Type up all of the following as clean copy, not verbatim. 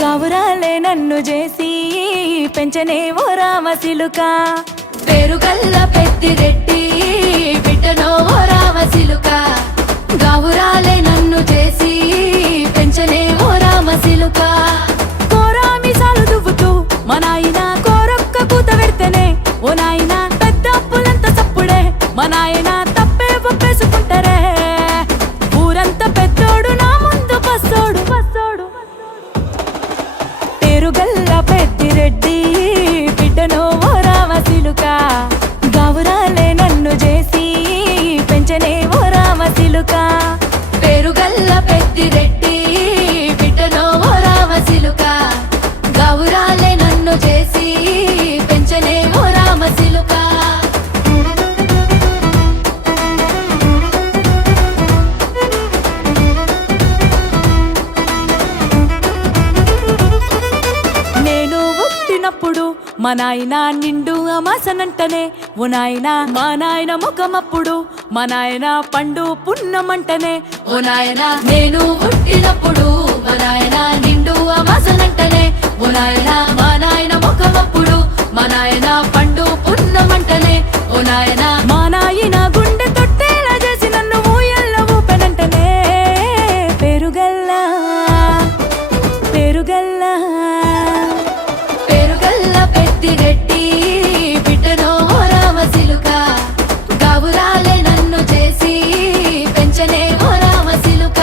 గౌరాలే నన్ను చేసి పెంచనే ఓ రామసిలుక పేరుగల్ల పెద్దిరెడ్డి బిడ్డనో ఓ రామసిలుక గౌరాలే నన్ను చేసి పెంచనే ఓ రామసిలుక కోరామిసాలు దువ్వుతూ మా నాయన కోరొక్క కూత పెడితేనే ఓ నాయన పెద్ద అప్పులంత సప్పుడే మా నాయన తప్పే ఒప్పేసుకుంటారే ఊరంతా పెద్దోడు నా ముందు పస్సోడు పస్సోడు పేరుగల్ల పెద్దిరెడ్డి బిడ్డనో ఓ రామసిలుక గౌరాలే నన్ను చేసి పెంచనే ఓ రామసిలుక పేరుగల్ల పెద్దిరెడ్డి బిడ్డనో ఓ రామసిలుక గౌరాలే నన్ను చేసి పెంచనే ఓ రామసిలుక నేను పుట్టినప్పుడు మా నాయన నిండు అమాసనంటనే ఓ నాయన మా నాయన ముఖమప్పుడు మా నాయన పండు పున్నమంటనే ఓ నాయనా నేను పుట్టినప్పుడు మా నాయన నిండు అమాసనంటనే ఓ నాయనా మా నాయన ముఖమప్పుడు మా నాయన పండు పున్నమంటనే ఓ నాయనా మా నాయన గుండె తొట్టేలా చేసి నన్ను ఊయల్ల ఊపెనంటనే పెరుగల్ల పెరుగల్ల పేరుగల్ల పెద్దిరెడ్డి బిడ్డనో ఓ రామసిలుక గౌరాలే నన్ను చేసి పెంచనే ఓ రామసిలుక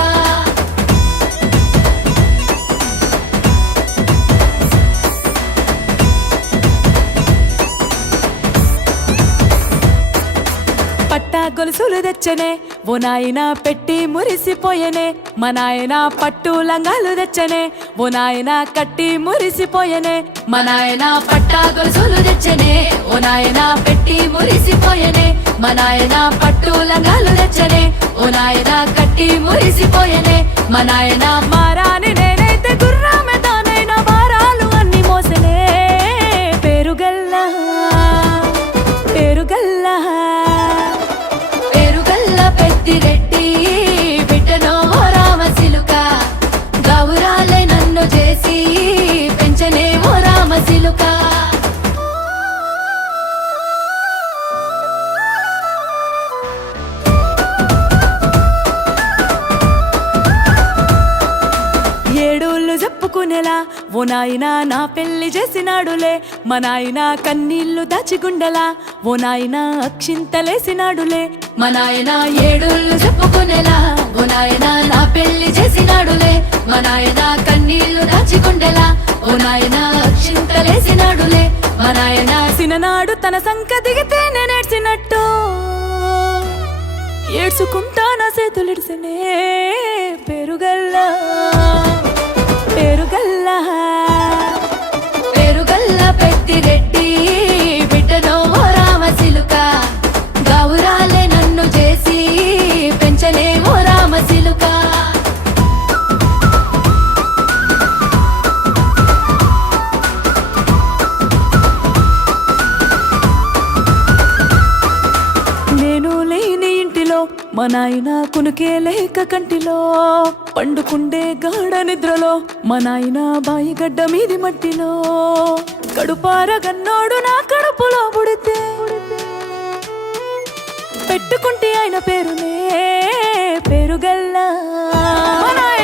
పట్టా గొలుసులు తెచ్చనే ఓ నాయన పెట్టి మురిసిపోయనే మా నాయన పట్టు లంగాలు తెచ్చనే ఓ నాయన కట్టి మురిసిపోయనే మా నాయన పట్టా గొలుసులు తెచ్చనే ఓ నాయన పెట్టి మురిసిపోయనే మా నాయన పట్టు లంగాలు తెచ్చనే ఓ నాయన కట్టి మురిసిపోయనే మా నాయన మారాని నేనైతే గుర్రామె తానైనా భారాలు అన్ని మోసనే పేరుగల్ల పేరుగల్ల పేరుగల్ల పెద్దిరెడ్డి బిడ్డనో ఓ రామసిలుక గౌరాలే నన్ను చేసి పెంచనే ఓ రామసిలుక ఏడోళ్ళు చెప్పుకునేలా ఓ నాయన నా పెళ్లి చేసినాడులే మా నాయన కన్నీళ్లు దాచిగుండెలా ఓ నాయన అక్షింతలేసినాడులే మా నాయన ఏడుళ్ళు చెప్పుకునేలా ఓ నాయన నా పెళ్లి చేసినాడులే మా నాయన కన్నీళ్లు దాచిగుండెలా ఓ నాయన అక్షింతలేసినాడులే మా నాయన సిననాడు తన సంక దిగితే నేనేడ్చినట్టు ఏడ్చుకుంటా నా చేతులిడిసినే పెరుగల్ల పెరుగల్ల పేరుగల్ల పెద్దిరెడ్డి బిడ్డనో ఓ రామసిలుక గౌరాలే నన్ను చేసి పెంచనే ఓ రామసిలుక నేను లేని ఇంటిలో మా నాయన కునుకే లేక కంటిలో పండుకుండే గాఢ నిద్రలో మా నాయన బాయి గడ్డ మీది మట్టిలో కడుపార గన్నోడు నా కడుపులో పుడితే పెట్టుకుంటే ఆయన పేరునే పెరుగల్ల మా నాయన